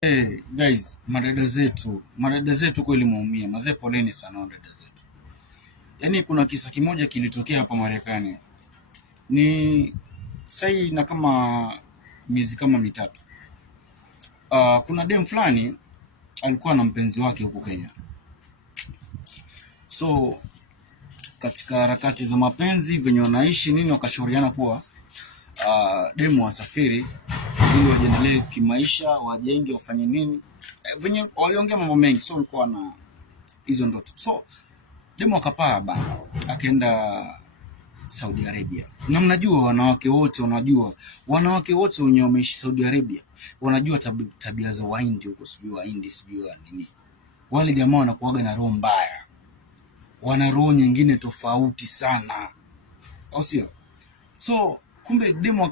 Hey, guys, madada zetu kweli muumia. Mazee poleni sana madada zetu. Yaani kuna kisa kimoja kilitokea hapa Marekani. Ni sai na kama miezi kama mitatu. Kuna dem fulani alikuwa na mpenzi wake huko Kenya. So katika harakati za mapenzi venye wanaishi nini wakashauriana kuwa demu wasafiri ili wajiendelee kimaisha, wajenge, wafanye nini. Venye waliongea mambo mengi, so walikuwa na hizo ndoto. So demu akapaa bana, akaenda Saudi Arabia. Na mnajua wanawake wote wenye wameishi Saudi Arabia wanajua tabia za Wahindi huko, sijui Wahindi sijui nini. Wale jamaa wanakuaga na roho mbaya, wana roho nyingine tofauti sana, au sio? So kumbe demu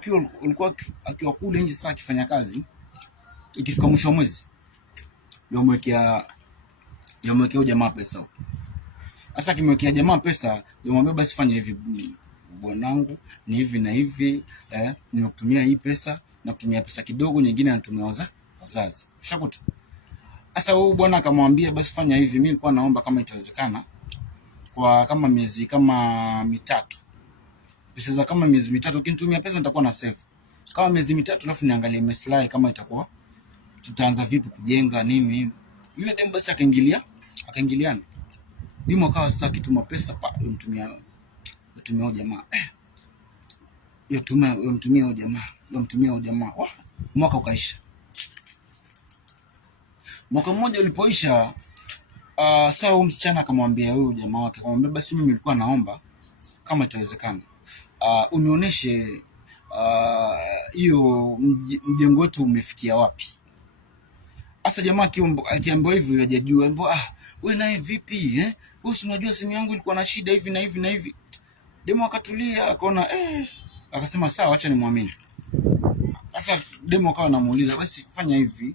akiwa kule nje sasa akifanya kazi, ikifika mwisho wa mwezi yamwekea jamaa pesa. Sasa kimwekea jamaa pesa, yamwambia basi fanya hivi bwanangu, ni hivi na hivi, nimekutumia hii pesa, na kutumia pesa kidogo, nyingine anatumia wazazi. Ushakuta. Sasa huyu bwana akamwambia basi fanya hivi, mimi nilikuwa naomba kama itawezekana kwa kama miezi kama mitatu. Pesa kama miezi mitatu ukinitumia pesa nitakuwa na save. Kama miezi mitatu alafu niangalie maslahi kama itakuwa tutaanza vipi kujenga nini. Yule demu basi akaingiliana. Demu akawa sasa akituma pesa pa mtumia jamaa. Yomtumia jamaa. Mwaka ukaisha. Mwaka mmoja ulipoisha, sasa huyu msichana akamwambia huyu jamaa wake, akamwambia basi mimi nilikuwa naomba kama itawezekana unionyeshe hiyo mjengo wetu umefikia wapi. Sasa jamaa akiambiwa hivyo hajajua, wewe naye vipi wewe si unajua simu yangu ilikuwa na shida hivi na hivi na hivi. Demu akatulia akaona akasema sawa, acha nimwamini. Sasa demu akawa anamuuliza basi fanya hivi,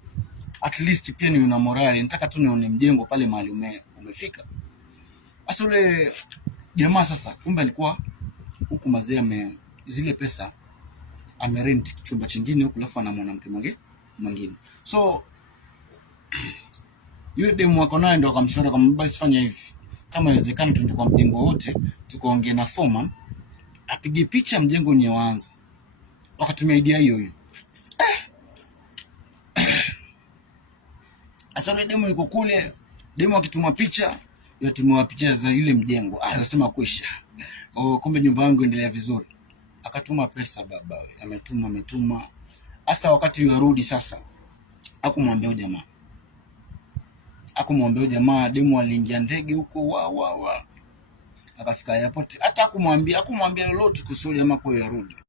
at least pia ni una morale, nataka tu nione mjengo pale mahali umefika. Sasa ule jamaa sasa kumbe alikuwa huku mazee zile pesa amerent chumba chingine huku, alafu na mwanamke mwingine. So yule demu wako naye ndo akamshauri kama basi fanya hivi, kama inawezekana tuende kwa mjengo wote tukaongea na foreman apige picha mjengo ni waanza. Wakatumia idea hiyo. Sasa yule demu yuko kule, demu akituma picha, yatumwa picha za ile mjengo. Anasema kwisha. Kumbe nyumba yangu endelea vizuri. Akatuma pesa baba, ametuma. Sasa wakati yarudi sasa, hakumwambia jamaa, demu aliingia ndege huko akafika airport. Hata hakumwambia lolote kusudi ama kwa yarudi.